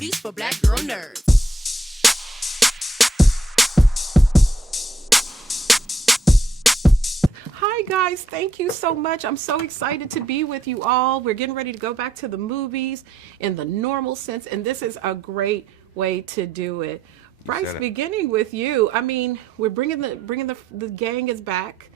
movies for black girl nerds. Hi guys, thank you so much. I'm so excited to be with you all. We're getting ready to go back to the movies in the normal sense, and this is a great way to do it. Bryce, beginning with you. I mean, we're bringing the gang is back.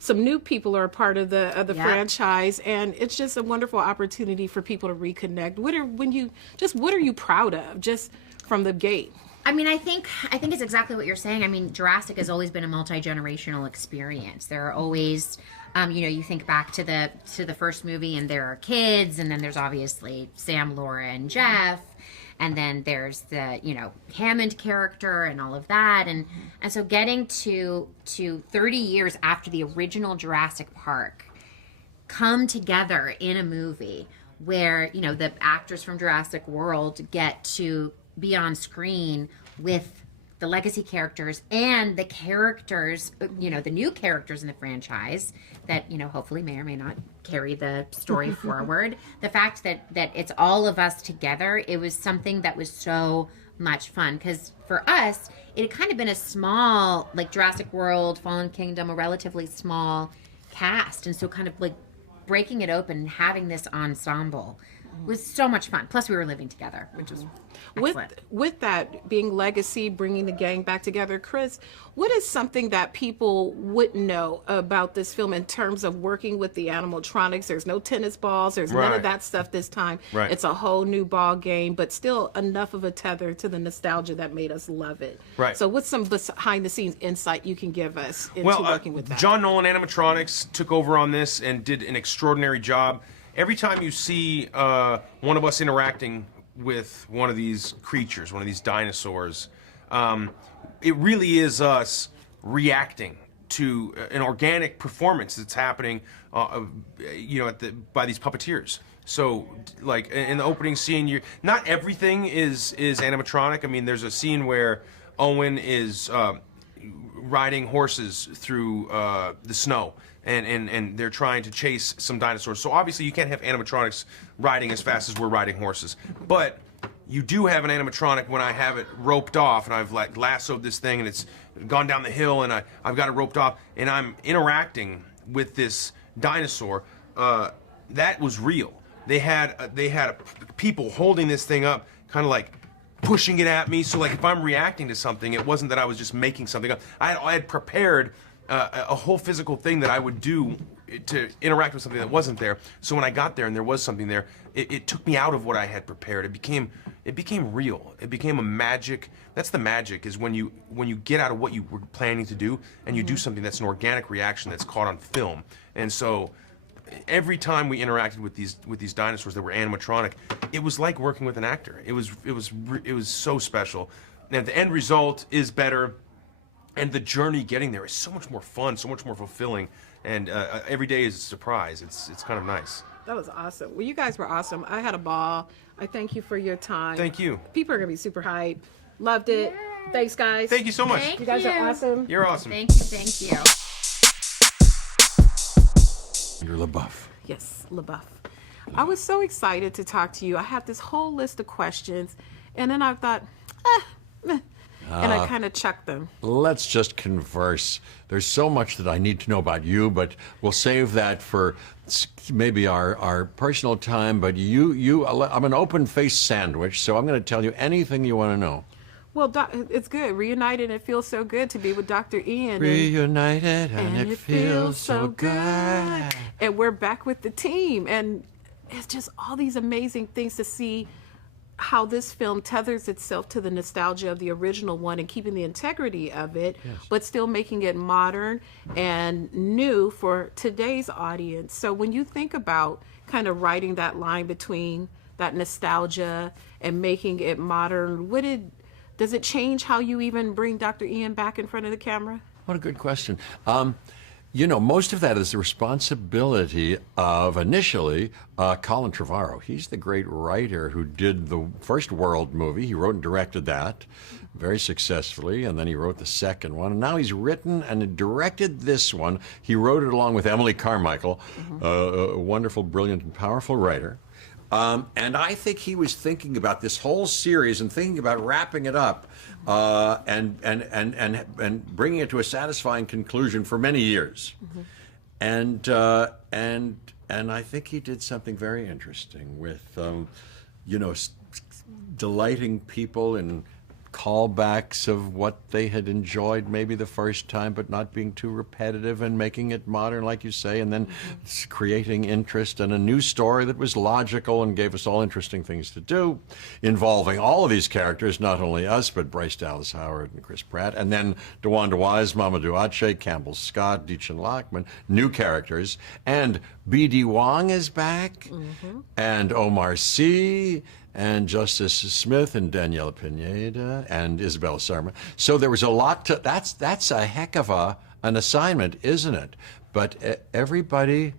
Some new people are a part of the franchise, and it's just a wonderful opportunity for people to reconnect. What are you proud of just from the gate? I mean, I think it's exactly what you're saying. I mean, Jurassic has always been a multi-generational experience. There are always, you think back to the first movie, and there are kids, and then there's obviously Sam, Laura, and Jeff, and then there's the Hammond character and all of that, and so getting to 30 years after the original Jurassic Park come together in a movie where the actors from Jurassic World get to be on screen with the legacy characters and the characters, the new characters in the franchise that, hopefully may or may not carry the story forward. The fact that it's all of us together, it was something that was so much fun. Because for us, it had kind of been a small, like Jurassic World, Fallen Kingdom, a relatively small cast. And so kind of like breaking it open and having this ensemble was so much fun. Plus, we were living together, which was excellent. With that being legacy, bringing the gang back together, Chris, what is something that people wouldn't know about this film in terms of working with the animatronics? There's no tennis balls. There's none of that stuff this time. Right. It's a whole new ball game, but still enough of a tether to the nostalgia that made us love it. Right. So what's some behind-the-scenes insight you can give us into working with that? John Nolan Animatronics took over on this and did an extraordinary job. Every time you see one of us interacting with one of these creatures, one of these dinosaurs, it really is us reacting to an organic performance that's happening, by these puppeteers. So, like in the opening scene, not everything is animatronic. I mean, there's a scene where Owen is riding horses through the snow. And they're trying to chase some dinosaurs. So obviously you can't have animatronics riding as fast as we're riding horses. But you do have an animatronic when I have it roped off and I've like lassoed this thing and it's gone down the hill and I've got it roped off and I'm interacting with this dinosaur. That was real. They had people holding this thing up, kind of like pushing it at me. So like if I'm reacting to something, it wasn't that I was just making something up. I had prepared a whole physical thing that I would do to interact with something that wasn't there. So when I got there and there was something there, it took me out of what I had prepared. It became real. It became a magic. That's the magic, is when you get out of what you were planning to do and you do something that's an organic reaction that's caught on film. And so every time we interacted with these dinosaurs that were animatronic, it was like working with an actor. It was so special. And the end result is better. And the journey getting there is so much more fun, so much more fulfilling, and every day is a surprise. It's kind of nice. That was awesome. Well, you guys were awesome. I had a ball. I thank you for your time. Thank you. People are going to be super hype. Loved it. Yay. Thanks, guys. Thank you so much. You guys are awesome. You're awesome. Thank you. You're LeBeauf. Yes, LeBeauf. I was so excited to talk to you. I had this whole list of questions, and then I thought, and I kind of chucked them. Let's just converse. There's so much that I need to know about you, but we'll save that for maybe our personal time. But I'm an open-faced sandwich, so I'm going to tell you anything you want to know. Well, it's good. Reunited, it feels so good to be with Dr. Ian. Reunited, and it feels so good. And we're back with the team, and it's just all these amazing things to see how this film tethers itself to the nostalgia of the original one and keeping the integrity of it, but still making it modern and new for today's audience. So when you think about kind of writing that line between that nostalgia and making it modern, does it change how you even bring Dr. Ian back in front of the camera? What a good question. Most of that is the responsibility of, initially, Colin Trevorrow. He's the great writer who did the first World movie. He wrote and directed that very successfully, and then he wrote the second one. And now he's written and directed this one. He wrote it along with Emily Carmichael, a wonderful, brilliant, and powerful writer. And I think he was thinking about this whole series and thinking about wrapping it up and bringing it to a satisfying conclusion for many years. And I think he did something very interesting with, delighting people in callbacks of what they had enjoyed maybe the first time, but not being too repetitive and making it modern, like you say, and then creating interest and a new story that was logical and gave us all interesting things to do, involving all of these characters, not only us, but Bryce Dallas Howard and Chris Pratt, and then DeWanda Wise, Mamoudou Athie, Campbell Scott, Deechin Lockman, new characters, and B.D. Wong is back, and Omar Sy, and Justice Smith and Daniela Pineda and Isabella Sarma. So there was a lot to, that's a heck of an assignment, isn't it? But everybody,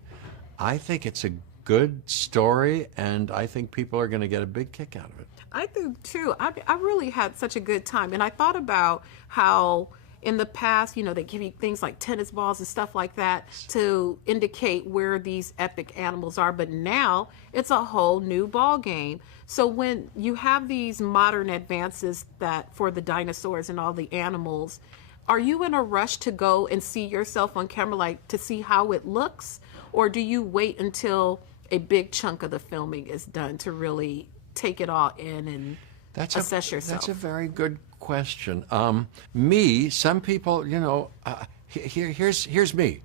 I think it's a good story, and I think people are going to get a big kick out of it. I do too. I really had such a good time. And I thought about how in the past, they give you things like tennis balls and stuff like that to indicate where these epic animals are. But now it's a whole new ball game. So when you have these modern advances that for the dinosaurs and all the animals, are you in a rush to go and see yourself on camera, like to see how it looks? Or do you wait until a big chunk of the filming is done to really take it all in and assess yourself? That's a very good question. Some people, here's me.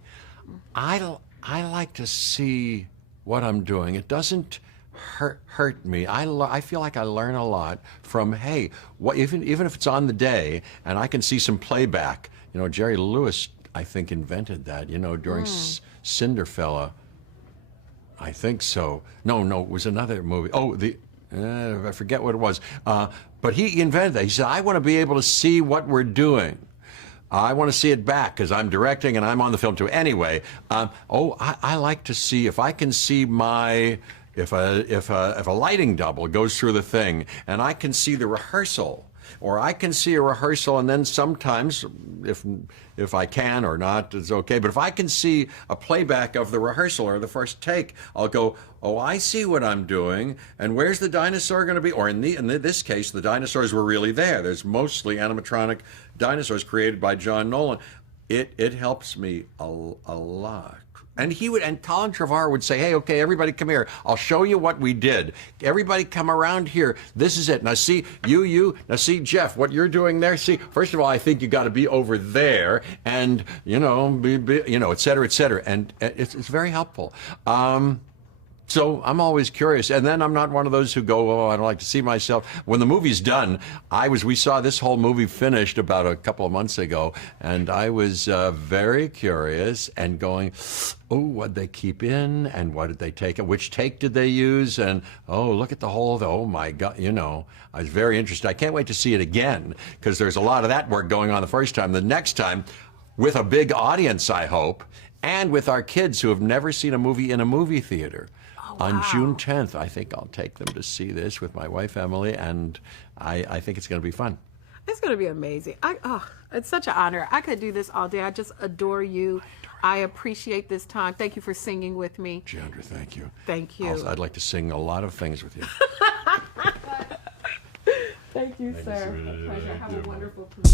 I like to see what I'm doing. It doesn't hurt me. I feel like I learn a lot from, even if it's on the day and I can see some playback. Jerry Lewis, I think, invented that, during Cinderfella. I think so. No, it was another movie. I forget what it was. But he invented that. He said, I want to be able to see what we're doing. I want to see it back because I'm directing and I'm on the film too. Anyway, I like to see if I can see if a lighting double goes through the thing and I can see the rehearsal, or I can see a rehearsal and then sometimes, if I can or not, it's okay. But if I can see a playback of the rehearsal or the first take, I'll go, I see what I'm doing, and where's the dinosaur going to be? Or in this case, the dinosaurs were really there. There's mostly animatronic dinosaurs created by John Nolan. It helps me a lot. And Colin Trevorrow would say, hey, okay, everybody come here. I'll show you what we did. Everybody come around here. This is it. Now see, now see, Jeff, what you're doing there. See, first of all, I think you got to be over there and, et cetera, et cetera. And it's very helpful. So I'm always curious. And then I'm not one of those who go, I don't like to see myself. When the movie's done, we saw this whole movie finished about a couple of months ago, and I was very curious and going, what'd they keep in, and what did they take, and which take did they use, and look at the whole, oh my God, I was very interested. I can't wait to see it again, because there's a lot of that work going on the first time. The next time, with a big audience, I hope, and with our kids who have never seen a movie in a movie theater. Wow. On June 10th, I think I'll take them to see this with my wife, Emily, and I think it's going to be fun. It's going to be amazing. It's such an honor. I could do this all day. I just adore you. I appreciate this time. Thank you for singing with me. Jeandra, thank you. Thank you. I'd like to sing a lot of things with you. Thank you, sir. A pleasure. Have a wonderful premiere.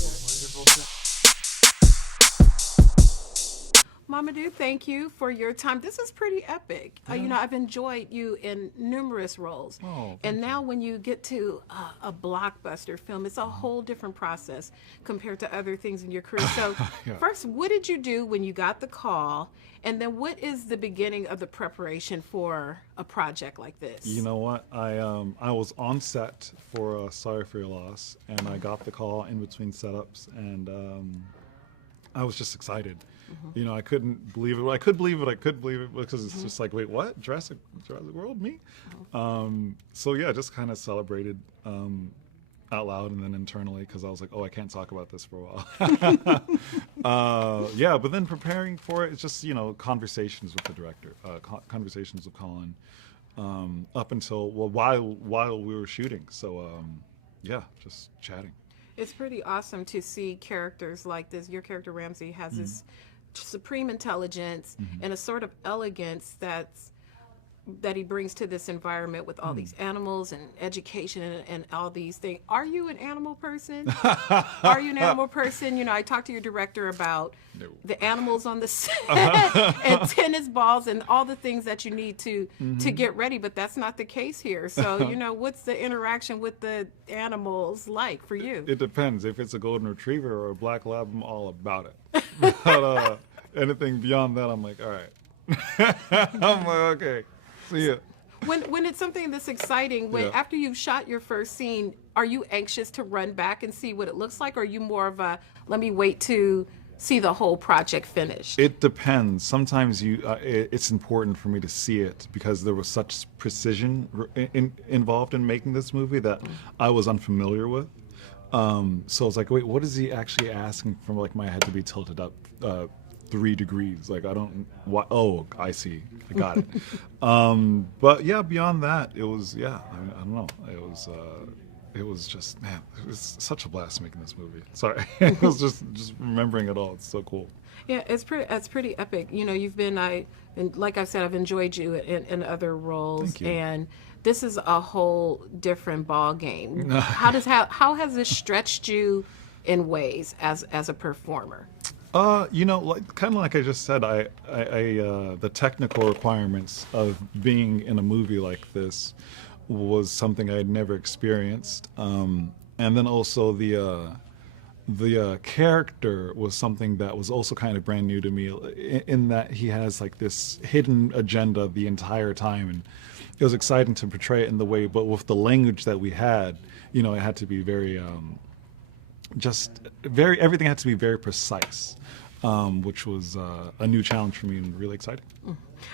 Mamoudou, thank you for your time. This is pretty epic. I've enjoyed you in numerous roles. And now when you get to a blockbuster film, it's a whole different process compared to other things in your career. So first, what did you do when you got the call? And then what is the beginning of the preparation for a project like this? You know what? I was on set for Sorry for Your Loss, and I got the call in between setups, and I was just excited. I couldn't believe it. I could believe it because it's just like, wait, what? Jurassic World, me? So yeah, just kind of celebrated out loud and then internally, because I was like, I can't talk about this for a while. But then preparing for it, it's just conversations with the director, conversations with Colin, up until while we were shooting. So just chatting. It's pretty awesome to see characters like this. Your character Ramsay has this supreme intelligence and a sort of elegance that's that he brings to this environment with all these animals and education and all these things. Are you an animal person? Are you an animal person? You know, I talked to your director about the animals on the set and tennis balls and all the things that you need to get ready, but that's not the case here. So, you know, what's the interaction with the animals like for you? It depends. If it's a golden retriever or a black lab, I'm all about it. But anything beyond that, I'm like, all right. I'm like, okay, see ya. When it's something this exciting, when after you've shot your first scene, are you anxious to run back and see what it looks like, or are you more of a let me wait to see the whole project finished? It depends. Sometimes it's important for me to see it because there was such precision involved in making this movie that I was unfamiliar with. So it's like, wait, what is he actually asking for? Like my head to be tilted up 3 degrees? Like I don't. What? Oh, I see. I got it. But yeah, beyond that, it was I don't know. It was just, man, it was such a blast making this movie. Sorry, it was just remembering it all. It's so cool. Yeah, it's pretty epic. You know, and like I said, I've enjoyed you in other roles. Thank you. And this is a whole different ball game. How has this stretched you in ways as a performer? You know, kind of like I just said, I the technical requirements of being in a movie like this was something I had never experienced, and then also the character was something that was also kind of brand new to me, in that he has like this hidden agenda the entire time, and it was exciting to portray it in the way, but with the language that we had, you know, it had to be very everything had to be very precise, which was a new challenge for me and really exciting.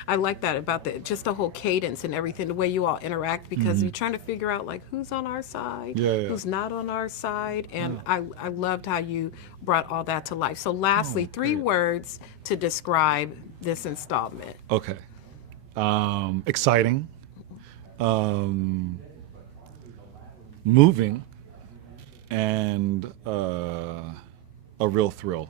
I like that about just the whole cadence and everything, the way you all interact, because you're trying to figure out like who's on our side, who's not on our side, and I loved how you brought all that to life. So lastly, 3 words to describe this installment. Okay. Exciting, moving, and a real thrill.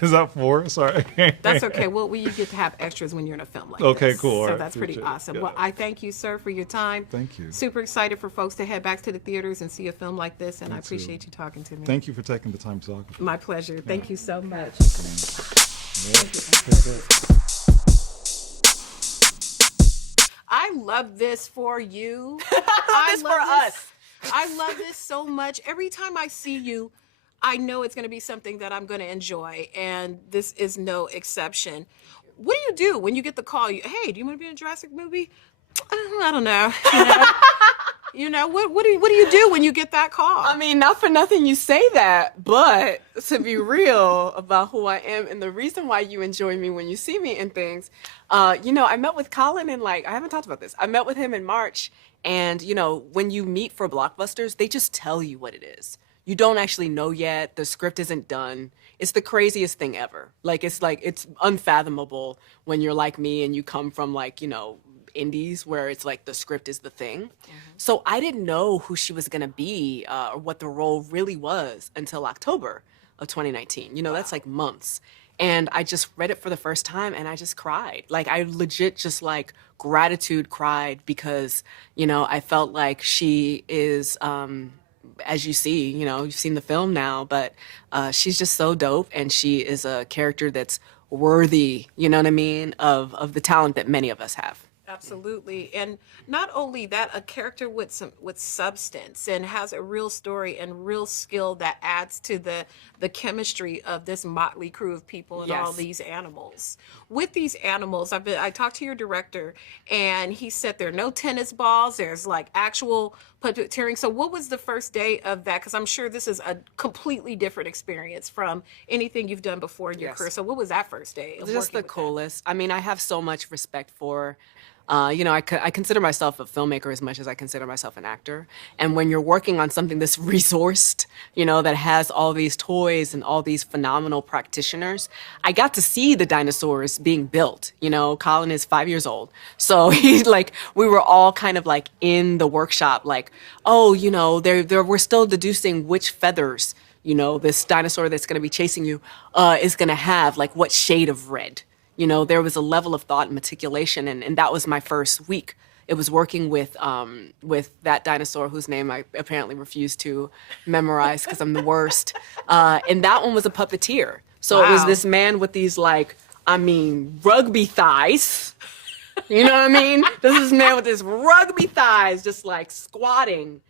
Is that 4? Sorry. That's okay. Well, you get to have extras when you're in a film like this. Okay, cool. All So right. that's pretty Appreciate it. awesome. Yeah. Well, I thank you, sir, for your time. Thank you. Super excited for folks to head back to the theaters and see a film like this, and Me I too. appreciate you talking to me. Thank you for taking the time to talk. My pleasure. Thank you so much. I love this for you. I This for us. I love this so much. Every time I see you, I know it's going to be something that I'm going to enjoy, and this is no exception. What do you do when you get the call? Hey, do you want to be in a Jurassic movie? I don't know. You know, what do you do when you get that call? I mean, not for nothing you say that, but to be real about who I am and the reason why you enjoy me when you see me and things, you know, I met with Colin and I haven't talked about this. I met with him in March, and you know, when you meet for blockbusters, they just tell you what it is. You don't actually know yet. The script isn't done. It's the craziest thing ever. It's unfathomable when you're like me and you come from indies where it's like the script is the thing. So I didn't know who she was gonna be or what the role really was until October of 2019. You know, that's like months. And I just read it for the first time and I just cried. Like I legit just gratitude cried because, you know, I felt like she is, as you see, you know, you've seen the film now, but she's just so dope, and she is a character that's worthy, you know what I mean, of the talent that many of us have. Absolutely. And not only that, a character with substance and has a real story and real skill that adds to the chemistry of this motley crew of people and all Yes. these animals. With these animals, I talked to your director, and he said there are no tennis balls, there's actual puppeteering. So what was the first day of that? Because I'm sure this is a completely different experience from anything you've done before in your Yes. career. So what was that first day of Just working the with that? coolest. I mean, I have so much respect for, you know, I consider myself a filmmaker as much as I consider myself an actor. And when you're working on something that's resourced, you know, that has all these toys and all these phenomenal practitioners, I got to see the dinosaurs being built. You know, Colin is 5 years old. So he's we were all kind of in the workshop, oh, you know, we're still deducing which feathers, you know, this dinosaur that's going to be chasing you is going to have, what shade of red. You know, there was a level of thought and meticulation, and that was my first week. It was working with that dinosaur whose name I apparently refuse to memorize because I'm the worst. And that one was a puppeteer. So it was this man with these rugby thighs. You know what I mean? This is a man with his rugby thighs, just like squatting,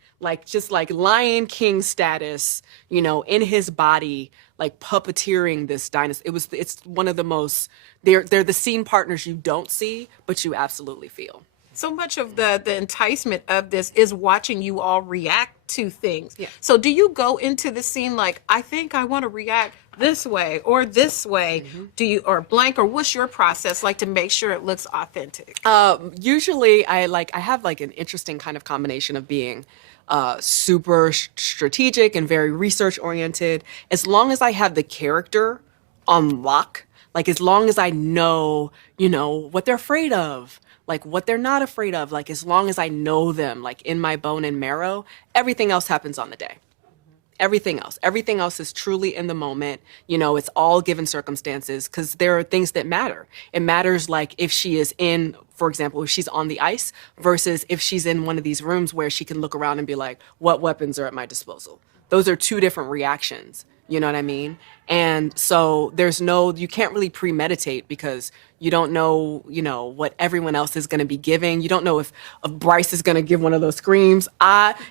just like Lion King status, you know, in his body, like puppeteering this dinosaur. It's one of the most, they're the scene partners you don't see, but you absolutely feel. So much of the enticement of this is watching you all react to things. Yeah. So do you go into the scene like, I think I want to react this way or this way? Do you, or blank, or what's your process like to make sure it looks authentic? Usually I have like an interesting kind of combination of being super strategic and very research oriented. As long as I have the character on lock, like as long as I know, you know, what they're afraid of, like what they're not afraid of, like as long as I know them, like in my bone and marrow, everything else happens on the day. Everything else is truly in the moment. You know, it's all given circumstances because there are things that matter. It matters like if she is in, for example, if she's on the ice versus if she's in one of these rooms where she can look around and be like, what weapons are at my disposal? Those are two different reactions. You know what I mean? And so you can't really premeditate because you don't know, you know, what everyone else is going to be giving. You don't know if Bryce is going to give one of those screams.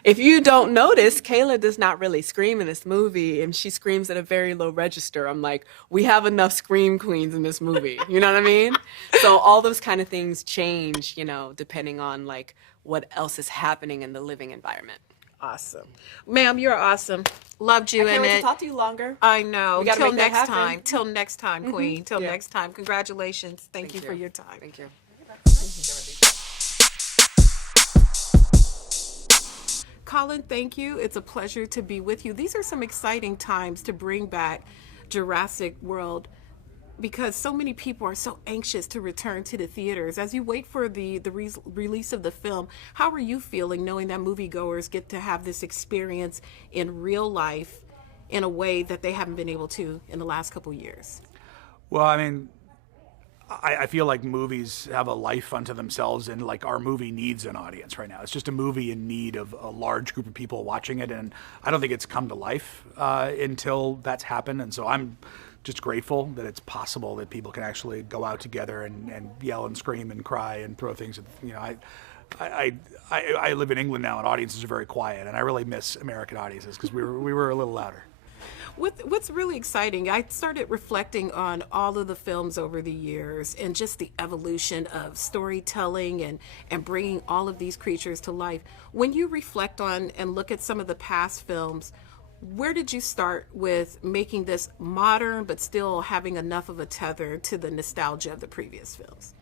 If you don't notice, Kayla does not really scream in this movie, and she screams at a very low register. I'm like, we have enough scream queens in this movie. You know what I mean? So all those kind of things change, you know, depending on like what else is happening in the living environment. Awesome. Ma'am, you're awesome. Loved you I can't in wait it. to talk to you longer. I know. We gotta Till make that next happen. time. Till next time, Queen. Till Yeah. next time. Congratulations. Thank you for your time. Thank you. Colin, thank you. It's a pleasure to be with you. These are some exciting times to bring back Jurassic World because so many people are so anxious to return to the theaters. As you wait for the release of the film, how are you feeling knowing that moviegoers get to have this experience in real life in a way that they haven't been able to in the last couple years? Well, I mean, I feel like movies have a life unto themselves, and like our movie needs an audience right now. It's just a movie in need of a large group of people watching it, and I don't think it's come to life until that's happened. And so I'm just grateful that it's possible that people can actually go out together and yell and scream and cry and throw things at, you know, I live in England now, and audiences are very quiet, and I really miss American audiences because we were a little louder. What's really exciting, I started reflecting on all of the films over the years and just the evolution of storytelling and bringing all of these creatures to life. When you reflect on and look at some of the past films, where did you start with making this modern but still having enough of a tether to the nostalgia of the previous films?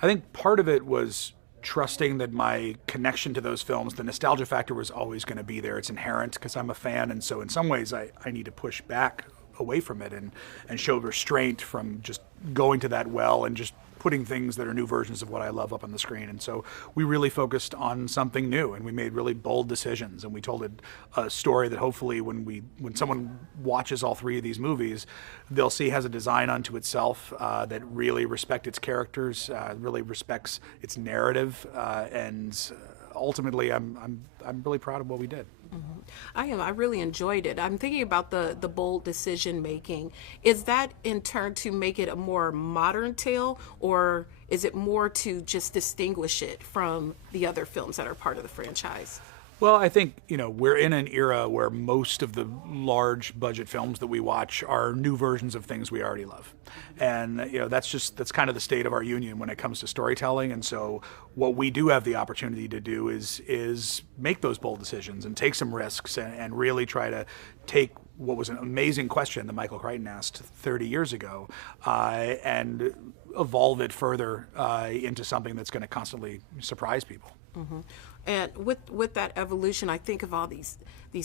I think part of it was trusting that my connection to those films, the nostalgia factor was always going to be there. It's inherent because I'm a fan, and so in some ways I need to push back away from it and show restraint from just going to that well and just putting things that are new versions of what I love up on the screen. And so we really focused on something new, and we made really bold decisions, and we told a story that hopefully when someone watches all three of these movies, they'll see has a design unto itself that really respects its characters, really respects its narrative, and ultimately I'm really proud of what we did. Mm-hmm. I am. I really enjoyed it. I'm thinking about the bold decision making. Is that in turn to make it a more modern tale, or is it more to just distinguish it from the other films that are part of the franchise? Well, I think, you know, we're in an era where most of the large budget films that we watch are new versions of things we already love. And, you know, that's kind of the state of our union when it comes to storytelling. And so what we do have the opportunity to do is make those bold decisions and take some risks and really try to take what was an amazing question that Michael Crichton asked 30 years ago and evolve it further into something that's going to constantly surprise people. Mm-hmm. And with that evolution, I think of all these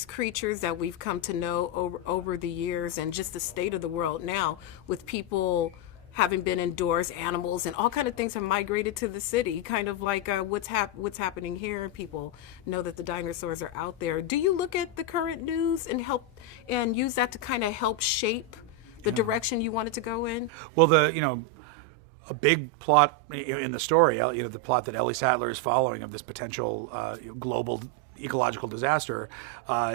creatures that we've come to know over the years, and just the state of the world now, with people having been indoors, animals and all kind of things have migrated to the city, kind of like what's happening here, and people know that the dinosaurs are out there. Do you look at the current news and use that to kind of help shape the direction you want it to go in? Well, a big plot in the story, the plot that Ellie Sattler is following of this potential global ecological disaster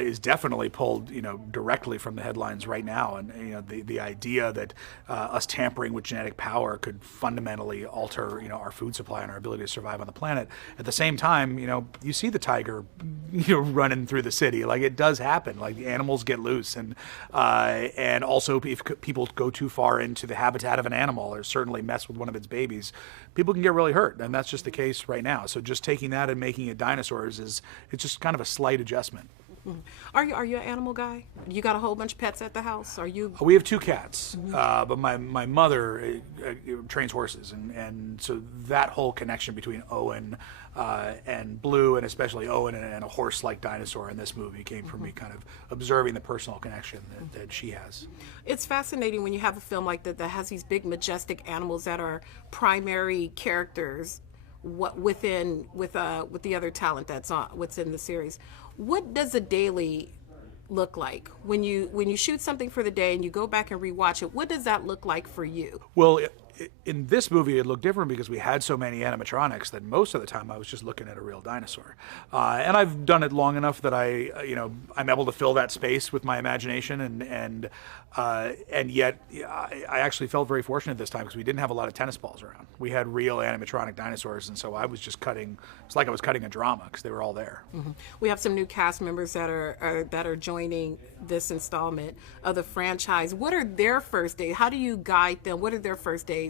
is definitely pulled, directly from the headlines right now. And the idea that us tampering with genetic power could fundamentally alter, our food supply and our ability to survive on the planet. At the same time, you see the tiger, running through the city. Like, it does happen. Like, the animals get loose, and also if people go too far into the habitat of an animal or certainly mess with one of its babies, people can get really hurt, and that's just the case right now. So just taking that and making it dinosaurs it's just kind of a slight adjustment. Are you an animal guy? You got a whole bunch of pets at the house? Are you? We have 2 cats, but my mother trains horses, and so that whole connection between Owen and Blue, and especially Owen and a horse-like dinosaur in this movie came from me kind of observing the personal connection that she has. It's fascinating when you have a film like that has these big, majestic animals that are primary characters with the other talent what's in the series. What does a daily look like when you shoot something for the day and you go back and rewatch it? What does that look like for you? Well, in this movie, it looked different because we had so many animatronics that most of the time I was just looking at a real dinosaur. And I've done it long enough that I'm able to fill that space with my imagination, and yet I actually felt very fortunate this time because we didn't have a lot of tennis balls around. We had real animatronic dinosaurs, and so I was just cutting. It's like I was cutting a drama because they were all there. Mm-hmm. We have some new cast members that are joining this installment of the franchise. What are their first days? How do you guide them? What are their first days?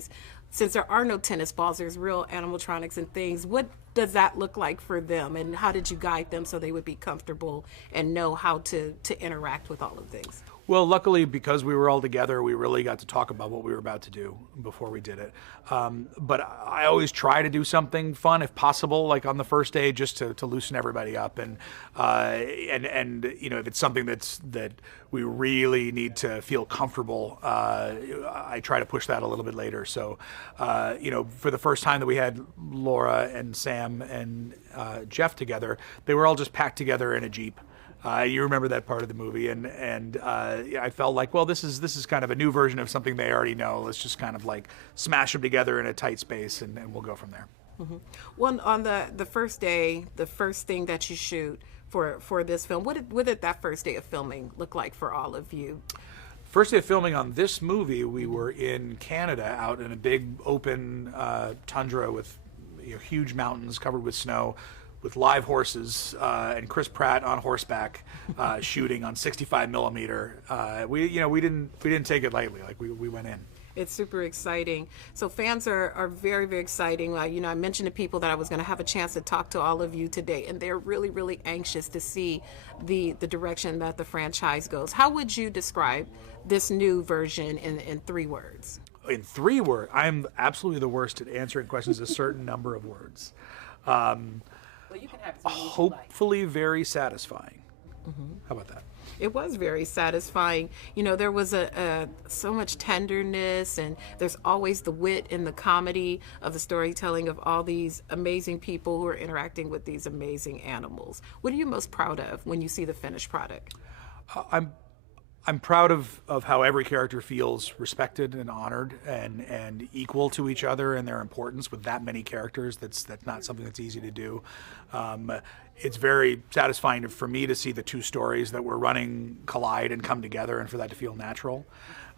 Since there are no tennis balls, there's real animatronics and things. What does that look like for them, and how did you guide them so they would be comfortable and know how to interact with all of things? Well, luckily, because we were all together, we really got to talk about what we were about to do before we did it. But I always try to do something fun, if possible, like on the first day, just to loosen everybody up. And if it's something that we really need to feel comfortable, I try to push that a little bit later. So, for the first time that we had Laura and Sam and Jeff together, they were all just packed together in a Jeep. You remember that part of the movie, and I felt like, well, this is kind of a new version of something they already know. Let's just kind of like smash them together in a tight space, and we'll go from there. Mm-hmm. Well, on the first day, the first thing that you shoot for this film, what did that first day of filming look like for all of you? First day of filming on this movie, we were in Canada, out in a big open tundra with huge mountains covered with snow, with live horses, and Chris Pratt on horseback, shooting on 65 millimeter. We didn't take it lightly. Like, we went in. It's super exciting. So fans are very, very exciting. I mentioned to people that I was going to have a chance to talk to all of you today, and they're really, really anxious to see the direction that the franchise goes. How would you describe this new version in 3 words? In 3 words, I'm absolutely the worst at answering questions a certain number of words. Well, you can have hopefully very satisfying. Mm-hmm. How about that? It was very satisfying. There was so much tenderness, and there's always the wit and the comedy of the storytelling of all these amazing people who are interacting with these amazing animals. What are you most proud of when you see the finished product? I'm proud of how every character feels respected and honored and equal to each other and their importance. With that many characters, that's not something that's easy to do. It's very satisfying for me to see the 2 stories that we're running collide and come together, and for that to feel natural.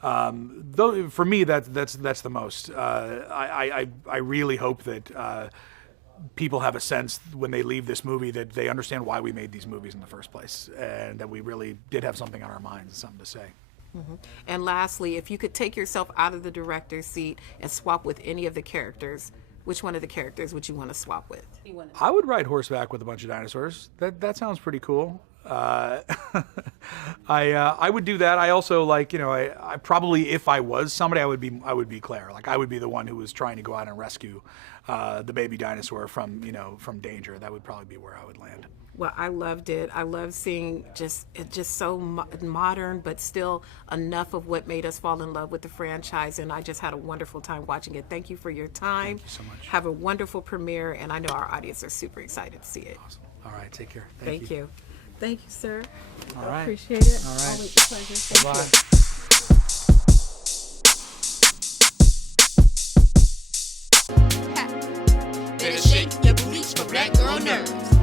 Though for me, that's the most. I really hope that people have a sense when they leave this movie that they understand why we made these movies in the first place, and that we really did have something on our minds and something to say. Mm-hmm. And lastly, if you could take yourself out of the director's seat and swap with any of the characters, which one of the characters would you want to swap with? I would ride horseback with a bunch of dinosaurs. That sounds pretty cool. I would do that. I also I probably, if I was somebody, I would be Claire. Like, I would be the one who was trying to go out and rescue the baby dinosaur from danger. That would probably be where I would land. Well, I loved it. I love seeing just so modern, but still enough of what made us fall in love with the franchise. And I just had a wonderful time watching it. Thank you for your time. Thank you so much. Have a wonderful premiere, and I know our audience are super excited to see it. Awesome. All right, take care. Thank you. Thank you, sir. All right. Appreciate it. All right. Always a pleasure. Thank Bye-bye. you. nerds.